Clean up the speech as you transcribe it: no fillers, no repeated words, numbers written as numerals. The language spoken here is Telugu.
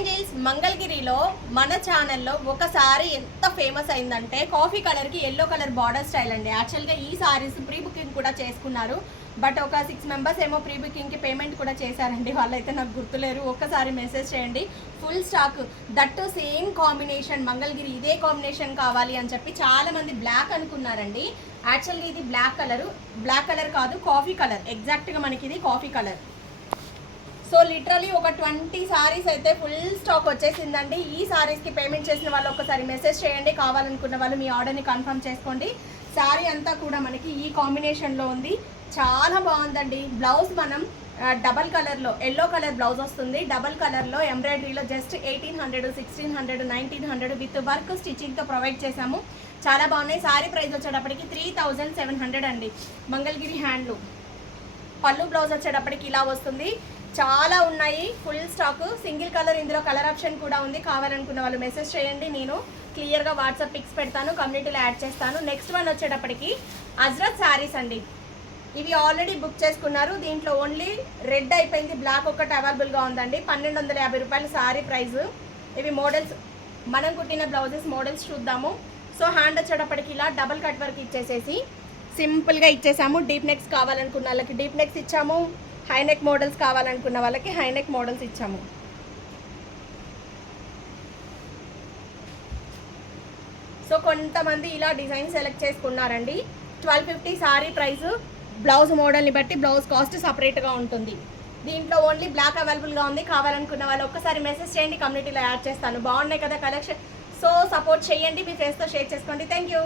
ఏంజల్స్ మంగళగిరిలో మన ఛానల్లో ఒకసారి ఎంత ఫేమస్ అయిందంటే కాఫీ కలర్కి ఎల్లో కలర్ బార్డర్ స్టైల్ అండి. యాక్చువల్గా ఈ సారీస్ ప్రీ బుకింగ్ కూడా చేసుకున్నారు, బట్ ఒక 6 మెంబర్స్ ఏమో ప్రీ బుకింగ్కి పేమెంట్ కూడా చేశారండి. వాళ్ళైతే నాకు గుర్తులేరు, ఒక్కసారి మెసేజ్ చేయండి. Full stock, that same combination, Mangalagiri ఇదే కాంబినేషన్ కావాలి అని చెప్పి చాలామంది బ్లాక్ అనుకున్నారండి. యాక్చువల్గా ఇది బ్లాక్ కలర్ కాదు, కాఫీ కలర్. ఎగ్జాక్ట్గా మనకి ఇది కాఫీ కలర్. సో లిటరలీ ఒక 20 సారీస్ అయితే ఫుల్ స్టాక్ వచ్చేసిందండి. ఈ సారీస్కి పేమెంట్ చేసిన వాళ్ళు ఒకసారి మెసేజ్ చేయండి. కావాలనుకున్న వాళ్ళు మీ ఆర్డర్ని కన్ఫర్మ్ చేసుకోండి. సారీ అంతా కూడా మనకి ఈ కాంబినేషన్లో ఉంది, చాలా బాగుందండి. బ్లౌజ్ మనం డబల్ కలర్లో ఎల్లో కలర్ బ్లౌజ్ వస్తుంది. డబల్ కలర్లో ఎంబ్రాయిడరీలో జస్ట్ 1800, 1600, 1900 విత్ వర్క్ స్టిచ్చింగ్తో ప్రొవైడ్ చేశాము. చాలా బాగున్నాయి. సారీ ప్రైస్ వచ్చేటప్పటికి 3700 అండి. మంగళగిరి హ్యాండ్లూమ్. పళ్ళు బ్లౌజ్ వచ్చేటప్పటికి ఇలా వస్తుంది. చాలా ఉన్నాయి, ఫుల్ స్టాక్. సింగిల్ కలర్, ఇందులో కలర్ ఆప్షన్ కూడా ఉంది. కావాలనుకున్న వాళ్ళు మెసేజ్ చేయండి, నేను క్లియర్గా వాట్సాప్ పిక్స్ పెడతాను, కమ్యూనిటీలో యాడ్ చేస్తాను. నెక్స్ట్ వన్ వచ్చేటప్పటికి అజ్రత్ శారీస్ అండి. ఇవి ఆల్రెడీ బుక్ చేసుకున్నారు. దీంట్లో ఓన్లీ రెడ్ అయిపోయింది, బ్లాక్ ఒక్కటి అవైలబుల్గా ఉందండి. 1250 రూపాయలు సారీ ప్రైస్. ఇవి మోడల్స్, మనం కుట్టిన బ్లౌజెస్ మోడల్స్ చూద్దాము. సో హ్యాండ్ వచ్చేటప్పటికి ఇలా డబల్ కట్ వర్క్ ఇచ్చేసేసి సింపుల్గా ఇచ్చేసాము. డీప్ నెక్స్ కావాలనుకున్న వాళ్ళకి డీప్ నెక్స్ ఇచ్చాము, హై నెక్ మోడల్స్ కావాలనుకున్న వాళ్ళకి హై నెక్ మోడల్స్ ఇచ్చాము. సో కొంతమంది ఇలా డిజైన్ సెలెక్ట్ చేసుకున్నారండి. 1250 సారీ ప్రైస్. బ్లౌజ్ మోడల్ని బట్టి బ్లౌజ్ కాస్ట్ సపరేట్గా ఉంటుంది. దీంట్లో ఓన్లీ బ్లాక్ అవైలబుల్గా ఉంది. కావాలనుకున్న వాళ్ళు ఒక్కసారి మెసేజ్ చేయండి, కమ్యూనిటీలో యాడ్ చేస్తాను. బాగున్నాయి కదా కలెక్షన్. సో సపోర్ట్ చేయండి, మీ ఫ్రెండ్స్తో షేర్ చేసుకోండి. Thank you.